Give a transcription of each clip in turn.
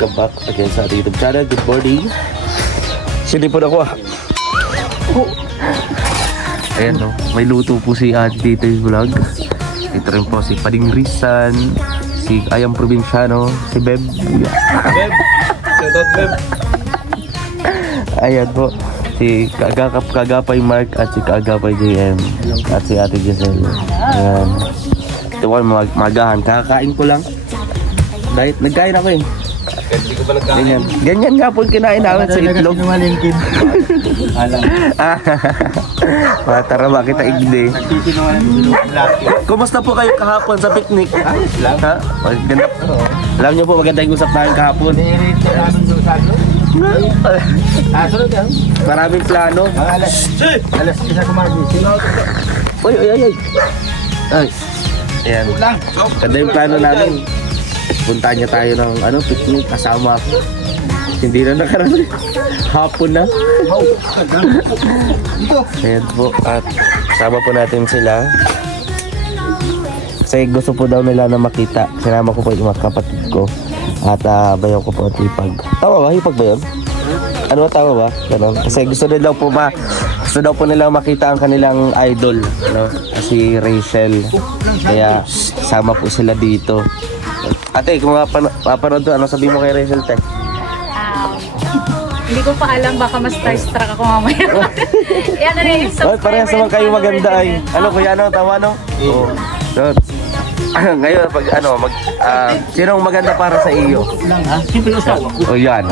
welcome back again sa ating YouTube channel. Good morning. Sinipon ako ah. Ayan no, may luto po si Ate Titoy Vlog. Ito rin po si Pading Rizan, si Ayang Probinsyano, si Beb. Beb! Shoutout Beb! Ayan po, si Kagapay Mark at si Kagapay JM at si Ate Giselle. Ayan. Ito ko magahan, kakain ko lang. Dahil nagkain ako eh. Hindi ko ba nagkain? Ganyan nga po kinain namin sa itlog. Alam. Matara kita igde. Kumusta po kayo kahapon sa picnic? Ayos lang. Ha? Maganda. Alam niyo po maganda yung usap namin kahapon. Sunod yan. Maraming plano. Alas isa kumagising. Uy. Ay. Ayan. Ganda yung plano namin. Punta niya tayo ng picnic kasama ako. Hindi na nakarami. Hapon na. Ayan po. At kasama po natin sila. Kasi gusto po daw nila na makita. Sinama ko po yung mga kapatid ko. At bayaw ko po at hipag. Tama ba? Hipag ba yun? Ano tama ba? Ganun. Kasi gusto daw po nila makita ang kanilang idol. Si Rachel. Kaya sama po sila dito. Ate, kung mapanood to, ano sabihin mo kay Rachel, te? Hindi ko pa alam, baka mas starstruck ako mamaya. Yan na rin yung subscriber. Parehas naman kayo maganda ay. Ano kuya, tawa no? Oo. So, ngayon, sinong maganda para sa iyo? Simple usawa. O yan.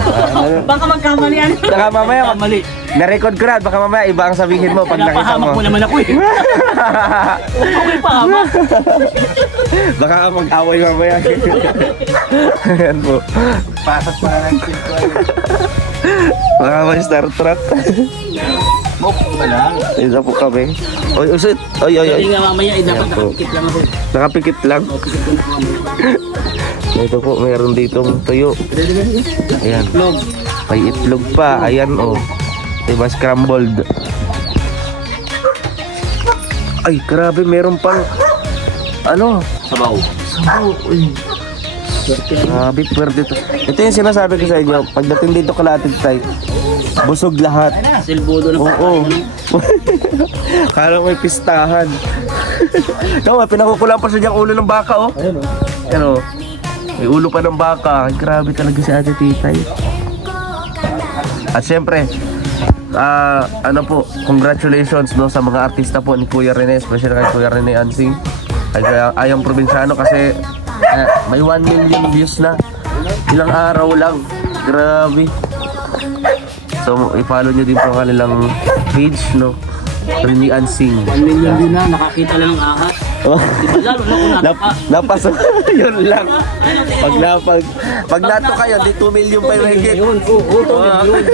Baka magkamali ano. Baka mamaya, Mali. na-record ko na, baka mamaya iba ang sabihin mo pag nakita Napahamak mo. mo naman ako eh. Okay pa hamak. Baka mag-away mamaya. Ayan po. Pasok pa na ng kinto. Baka may Star Trek. Mok pa lang. Isa po kami. Oy, usit. Oy. Hindi nga mamaya dapat Ayan po. nakapikit lang ako. Nakapikit lang. O, pikit ko na ako mamaya. Ito po, mayroon ditong tuyo. Ayan. Vlog. May itlog pa. Ayan oh. Diba scrambled. Ay, grabe. Meron pang Sabaw. Uy. Grabe, pwede to. Ito yung sinasabi ko sa inyo. Pagdating dito kalatig tayo, busog lahat. Silbudo na Oo. Kala may pistahan. Tama, pinakukulang pa siya diyang ulo ng baka oh. Ayun oh. May ulo pa ng baka. Ay, grabe talaga si Ate Titay. At syempre, congratulations sa mga artista po ni Kuya Rene, especially kay Kuya Rene Ansing. Ay Ayang Probinsyano kasi may 1 million views na. Ilang araw lang. Grabe. So, i-follow nyo din po ang kanilang page, no? Rene Ansing. 1 million din na, nakakita lang ng ahas. Diba lalo na kung Napasok. Yun lang. Pag nato kayo, di 2 million pa yung higit. yun, oo, 2 million.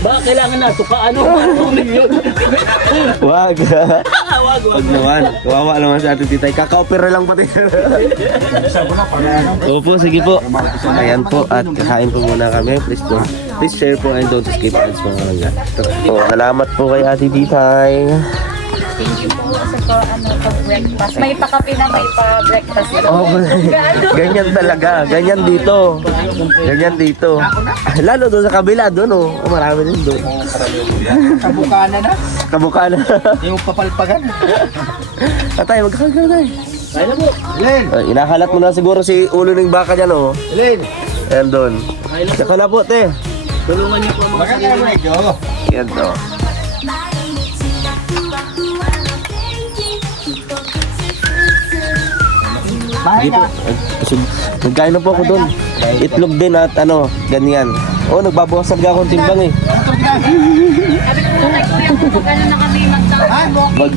Baka kailangan na, tukaan 2 million. Wag. Wag. Wag naman. Kawawa naman si Ate Titay. Kaka-opera lang pati. Opo, sige po. Ayan po. At kakain po muna kami. Please share po and don't skip ads mga kanya. Salamat po kay Ate Titay. Thank you po sa pag-breakfast. May pa-kape na, may pa-breakfast. Oh, ganyan talaga. Ganyan dito. Lalo doon sa kabila, doon oh. Marami din doon. Kabukana na. Kabukana. Yung papalpagan. Tatay, magkakagal tayo. Kaya na po. Elen. Inakalat mo na siguro si ulo ng baka dyan oh. Elen. Ayan doon. Kaya na po. Saka na po, te. Tulungan niyo po ang mga sarili. Ayan to. Bahay Dito. Nagkain na po ako doon. Itlog din at ganyan. Oh, nagbabawasan ka akong timbang eh. Sabi ko kay Kuya, mag-ano na kami, mag-walk.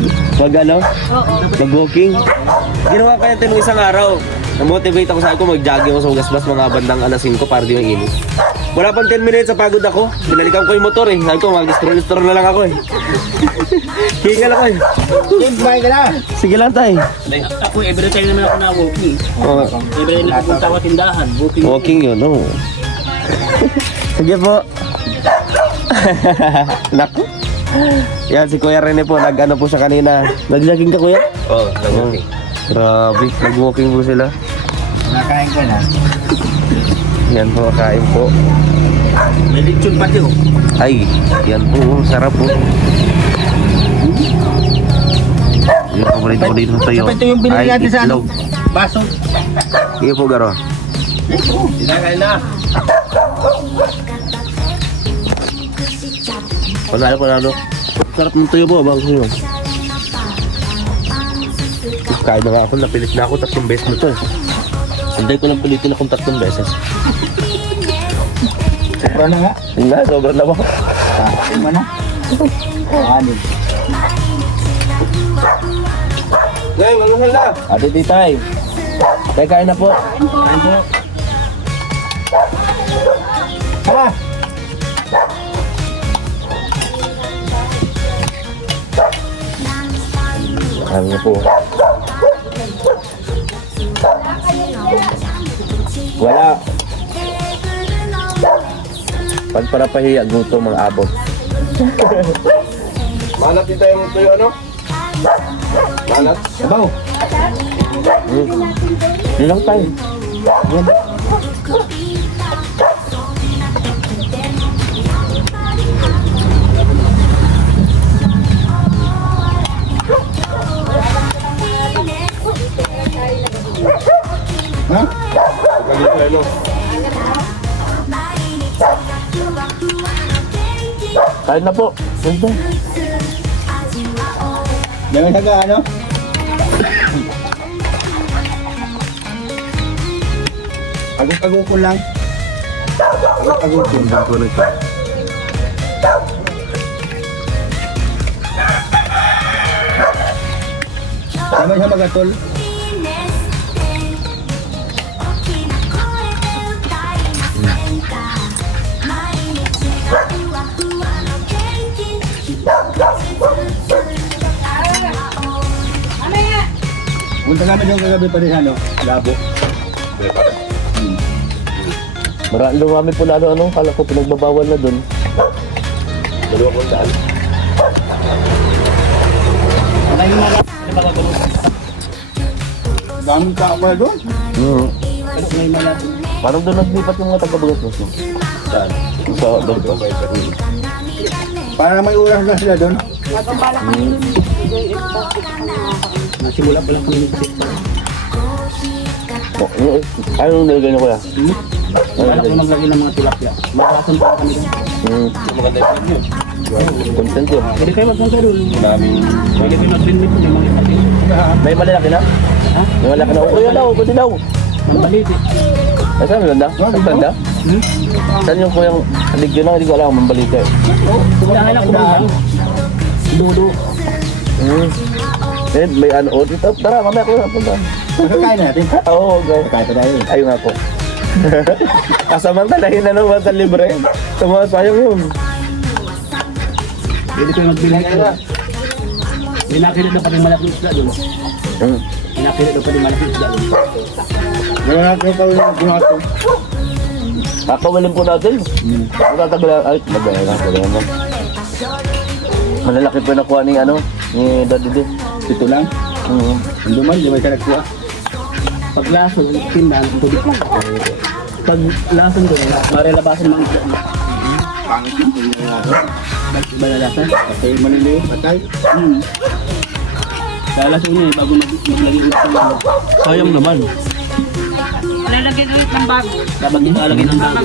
Mag-walking. Ginawa ko yan nung isang araw. Na-motivate ako sa ako, mag-jogging ako sa Ugasbas mga bandang alas 5 para di mainit. Wala pang 10 minutes sa pagod ako. Binalikan ko yung motor eh. Sabi ko, mag-stroll na lang ako eh. Hingal ako eh. Bye ka na. Sige lang tayo. Ako, every time naman ako na walking. Oh, Every time na pupunta ako tindahan. walking yun, no? Sige po. Naku. Yan, si Kuya Rene po, nag-ano po siya kanina. Nag-jogging ka, Kuya? Oo, Grabe, nag-walking po sila. Nakain ka na. Yan po, kain po. May lechon pati oh. Ay, yan po, sarap po. Yung paborito ko dito tayo. Ito yung binili natin sa ano? itlog. Baso. Sige po, Garo. Sinakain na. Panalo. Sarap ng tuyo po, bago yun. Kain na nga ako, napilit na ako 3 beses na to eh. Hindi ko nang pilitin akong 3 beses. Sobra na nga. Yun nga, sobrang na ba? Lima na. Anin. Gay, malungal na. Ate Titay. Tay, kain na po. Kain po. Tara. Kain na po. Wala. Pag para pahiya, gusto mga abot. Malat din tayo tuyo ano? Malat? Sabaw. Yun lang tayo. Ha? Ganito ano? Kain na po. Ganda. Jangan saga ano? Aguk-agukon lang. Aguk-agukon. Bago na ito. Sama siya magatol. Punta namin yung kagabi pa rin ano, labo. Marami lumami po lalo ano. Kala ko pinagbabawal na dun. 200. Daming tao pala doon. Pero may malat. Parang doon naglipat yung mga taga-bagas mo. Saan? Sa doon. Para may oras na sila doon. Nasimula pa lang kami kasi. Anong nilagay niyo kuya? Wala ko naglagay ng mga tilapia. Makasan pa kami doon. Maganda yung plan yun. Content yun. Pwede kayo magpunta doon. Daming Pwede kayo mag-binbit doon yung mga ipatid. May malalaki na? Ha? May malalaki na. Kuya daw, pwede daw. Mambalit eh. Ay, saan maganda? Saan ganda? Saan yung kuyang alig yun lang? Hindi ko alam kung mambalita eh. Kailangan ako doon. Dudo. Eh, may ano. Oh, dito. Tara, mamaya ko na. Punta. Magkakain natin. Oo, okay. Kaya pa tayo. Ayun nga po. Kasamantalahin na naman sa libre. Sa mga sayang yun. Pwede kayo mag-binbit doon. Pinakilit na pa rin malaking isla doon. Pinakilit na pa rin malaking isla doon. Ngayon natin yung kawin ng gunato. Kakawalin po natin. Matatagal. Ay, magaya na. Malalaki po yung nakuha ni ano, ni Daddy din. Ito lang. Ang duman, di ba ka nagkuha? Pag lason, tindahan, tubig lang. Pag lason doon, marilabasan mga isla. Pangit yun, kung yung lason. Balalasan? Patay maliliw, patay. Lalason niya bago maglagay ulit ng bago. Sayang naman. Lalagyan ulit ng bago. Dapat yung alagay ng bago.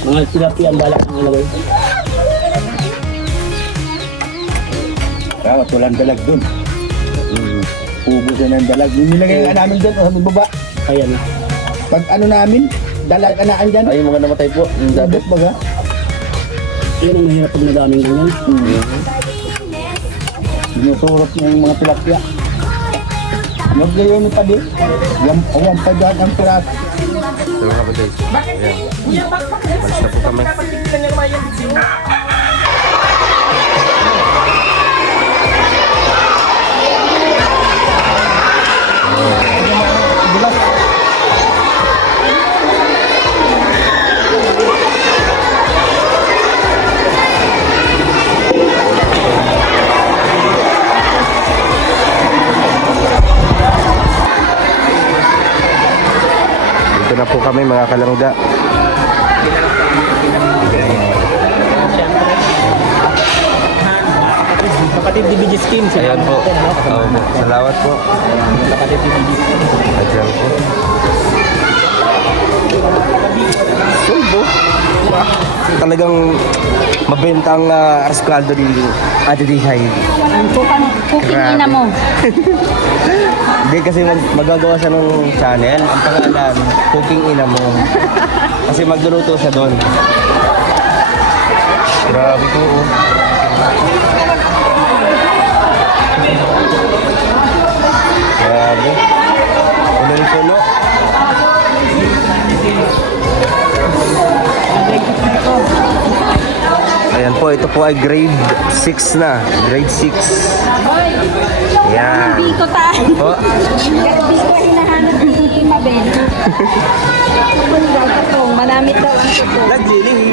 Mga sinapi ang balak ang alagay. Kaya walang dalag doon. Ubus na ng dalag. Yung nilagay nga namin dyan, o sa baba. Kaya na. Pag ano namin, dalag anaan dyan. Ay, yung mga namatay po. Yung Daddy. Dapat baga. Yun ang mahirap pag nadaming ganyan. Sinuturot niya yung mga tilapia. Maglayon pa din. Awan pa dyan ang pirat. So, mga guys. Ayan. Balis na po kami. Dito na po kami mga kalangga. Kapatid DBG Scheme. Ayan po. Oo po. Salamat po. Kapatid DBG Scheme. Ayan po. Sulbo. Talagang mabenta ang raskwaldo ni Ate Dihay. Cooking ina mo. Hindi kasi magagawa siya ng channel. Ang pangalan, Cooking Ina Mo. Kasi magluluto siya doon. Grabe po. Oh. Grabe. Puno-puno. Ayan po, ito po ay grade 6 na. Grade 6. Ayan. Biko tayo. Po. Biko hinahanap ni Mabel. Tutong, manamit daw ang tutong. Naglilihi.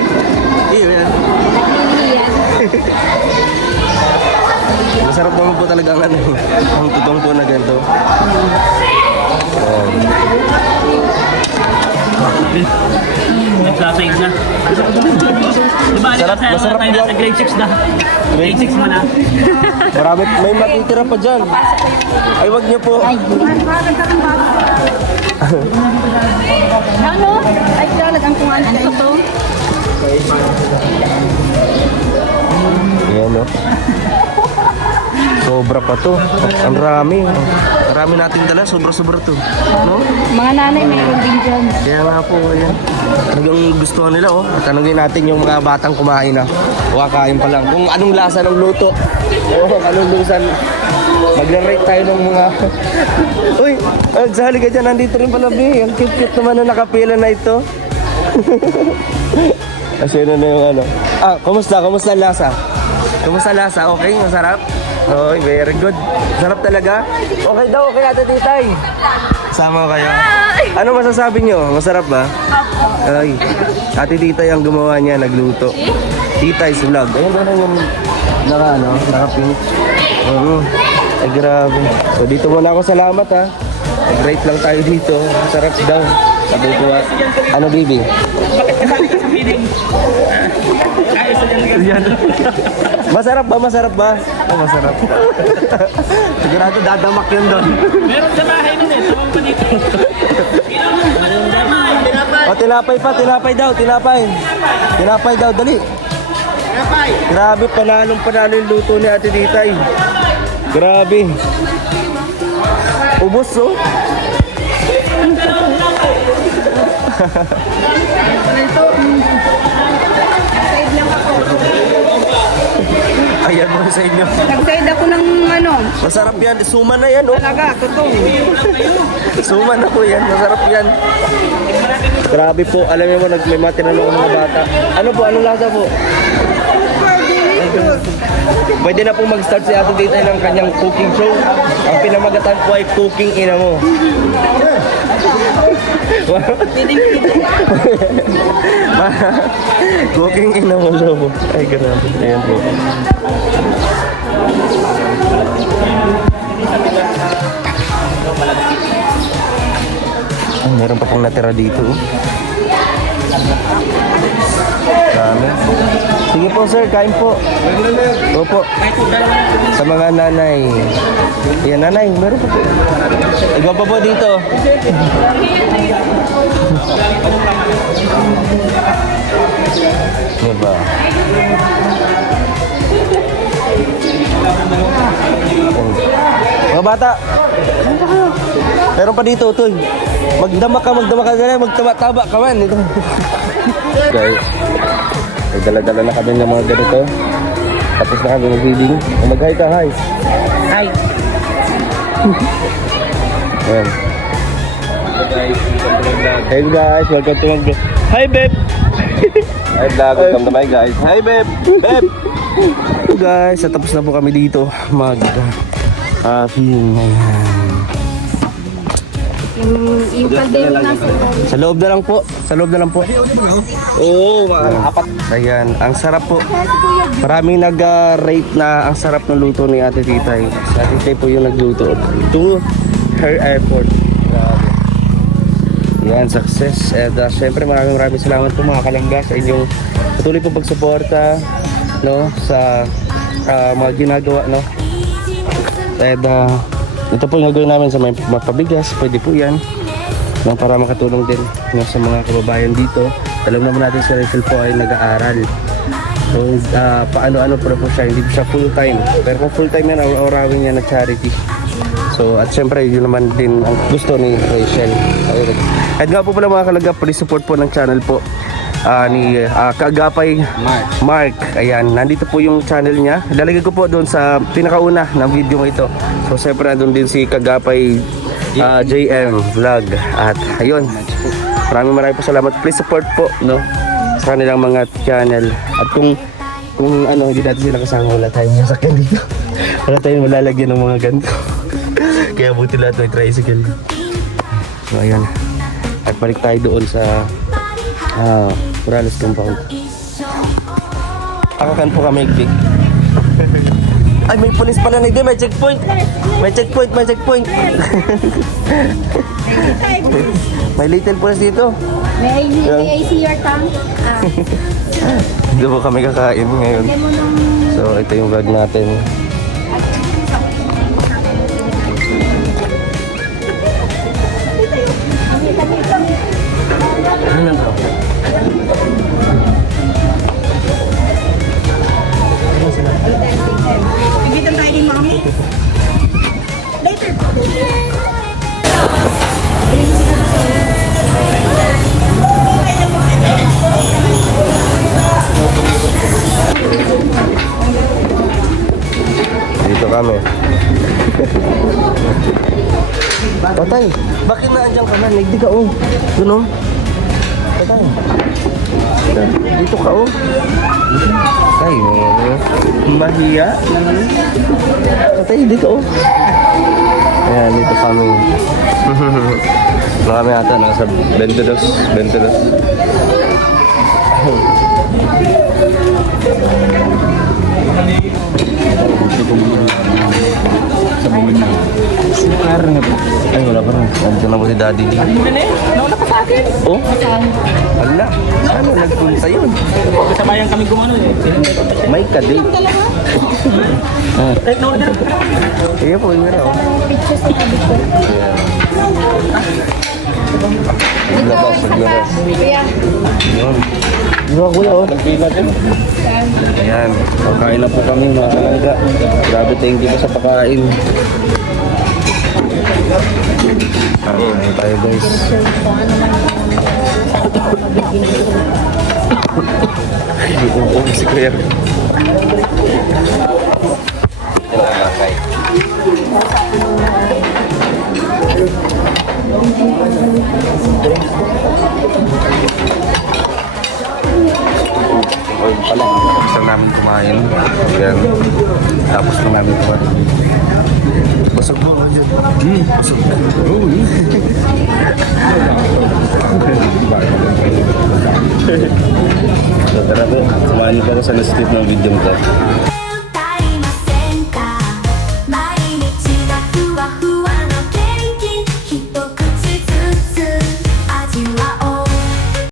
Ayan. Nagliliyan. Masarap naman po talaga ang ano, ang tutong po na ganito. Nagsasaid na. Diba, Sarap, masarap tayo yan. nasa grade 6 na. Grade 6 mo na. Marami, may matitira pa dyan. Ay, wag niyo po. Ano? Ay, talagang kung ano ang tutong. Ayan, no? Sobra pa to. Ang rami. Marami natin dala. Sobra-sobra to. No? Mga nanay, mayroon din dyan. Kaya nga po, ayan. Talagang gustuhan nila, oh. Tanungin natin yung mga batang kumain na. O kakain pa lang. Kung anong lasa ng luto. O anong lusan. Magla-rate tayo ng mga... Uy, sali ka dyan. Nandito rin pala, Bi. Ang cute-cute naman na nakapila na ito. Kasi na yung ano. Ah, kumusta? Kumusta ang lasa? Kumusta ang lasa? Okay? Masarap? Okay, very good. Sarap talaga? Okay daw, okay ate titay. Sama kayo. Ano masasabi nyo? Masarap ba? Ay, ate titay ang gumawa niya, nagluto. Titay's vlog. Ayun doon yung naka-pink. Ay, grabe. So, dito muna ako. Salamat, ha. Great lang tayo dito. Sarap daw. Sabi ko, ano, baby? Masarap ba? Masarap ba? Oh, masarap. Sigurado dadamak yun doon. Meron sa bahay nun eh. Tawag pa dito. O, tinapay pa. Tinapay daw. Tinapay. Tinapay daw. Dali. Tinapay. Grabe. Panalo yung luto ni Ate Ditay. Grabe. Ubus, oh. Ayan mo sa inyo. Nag-side ako ng ano. Masarap yan. Suman na yan, oh. Talaga, tutong. Suman na po yan. Masarap yan. Grabe po. Alam mo, may matinanong ang mga bata. Ano po? Anong lasa po? Pwede na po mag-start si Ate Ditay ng kanyang cooking show. Ang pinamagatan po ay Cooking Ina Mo. Cooking Ina Mo show po. Ay, grabe. Ayan po. Ay, meron pa pong natira dito. Dami. Sige po sir, kain po. Opo. Sa mga nanay. Yan nanay, meron pa po. Iba pa po dito. Diba? Mga bata. Meron pa dito, Toy. Magdama ka na, magtaba-taba ka man. Ito. Guys, may dala-dala na kami ng mga ganito. Tapos na kami mag-feeding. Mag-hi ka, hi. Hi. Ayan. Hey guys, welcome to my vlog. Hi, babe. Hi vlog, welcome to my guys. Hi, babe. Babe. Guys, tapos na po kami dito mag-feeding. Yung pandemic na Sa loob na lang po. Sa loob na lang po. Oo, apat. Ayan, ang sarap po. Maraming nag-rate na ang sarap ng luto ni Ate Titay. Si Ate Titay po yung nagluto. To her effort. Grabe. Yan, success. And syempre maraming salamat po mga kalangga sa inyong patuloy po pagsuporta, no, sa mga ginagawa, no? And ito po yung gagawin namin sa may mapabigas, pwede po yan, no? Para makatulong din, no, sa mga kababayan dito. Alam naman natin si Rachel po ay nag-aaral. So, paano-ano po siya, hindi po siya full-time. Pero kung full-time yan, arawin niya na charity. So, at syempre, yun naman din ang gusto ni Rachel. At nga po pala mga kalagap, please support po ng channel po ni Kaagapay Mark. Ayan, nandito po yung channel niya. Lalagay ko po doon sa pinakauna ng video ito. So, syempre, nandun din si Kaagapay JM Vlog. At ayun, maraming po salamat. Please support po, no, sa kanilang mga channel. At kung ano, hindi natin sila kasama, wala tayong masakyan dito. Wala tayong malalagyan ng mga ganito. Kaya buti lahat may tricycle. So ayan. At balik tayo doon sa Morales Compound. Akakan po kami, Big. Ay, may police pala na, may checkpoint. May checkpoint. May little police dito. May I see your tongue? Dito po kami kakain ngayon. So, ito yung vlog natin. Ano lang to? Ibitan tayo din, mami. Later. Dito kami. Tatay, bakit naandyan ka na? Nagdi ka, oh. Doon, oh. Tatay. Dito ka, oh. Ay, mahiya. Tatay, dito, oh. Ayan, dito kami. Kami ata, nasa 22. Sa buwan na. Ay, wala pa rin. Nandito na po si Daddy. Nauna pa sa akin. Oh? Wala. Ano nagpunta yun? Kasabayan kami gumano eh. May kadate. Iya po, yung meron. Pictures na sabi ko. Naglabas. Kuya. Yun. Di ba kuya, oh? Nagpila din. Ayan. Pagkain na po kami, mga kalangga. Grabe, thank you po sa pagkain. Ayan tayo, guys. Hindi ko po si kuya. Pala, gusto namin kumain. Ayan. Tapos na namin kumain. Busog mo, Roger. Busog na. So, tara po. Samahan niyo pa ako sa next clip ng video ko.